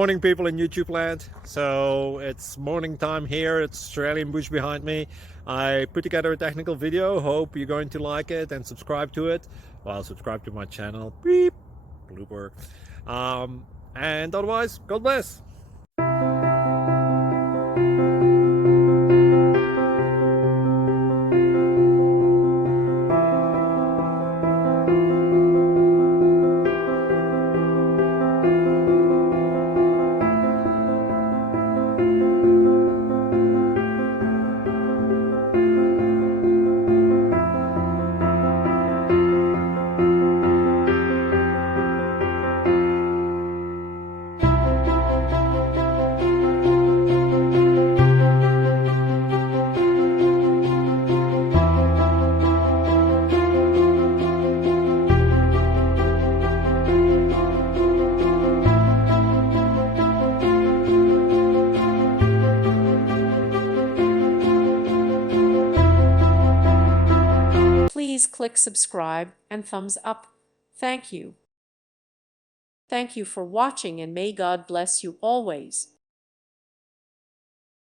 Morning, people in YouTube land. So it's morning time here. It's Australian bush behind me. I put together a technical video. Hope you're going to like it and subscribe to it. Well, subscribe to my channel. Beep. Blooper. And otherwise, God bless. Please click subscribe and thumbs up. Thank you. Thank you for watching, and may God bless you always.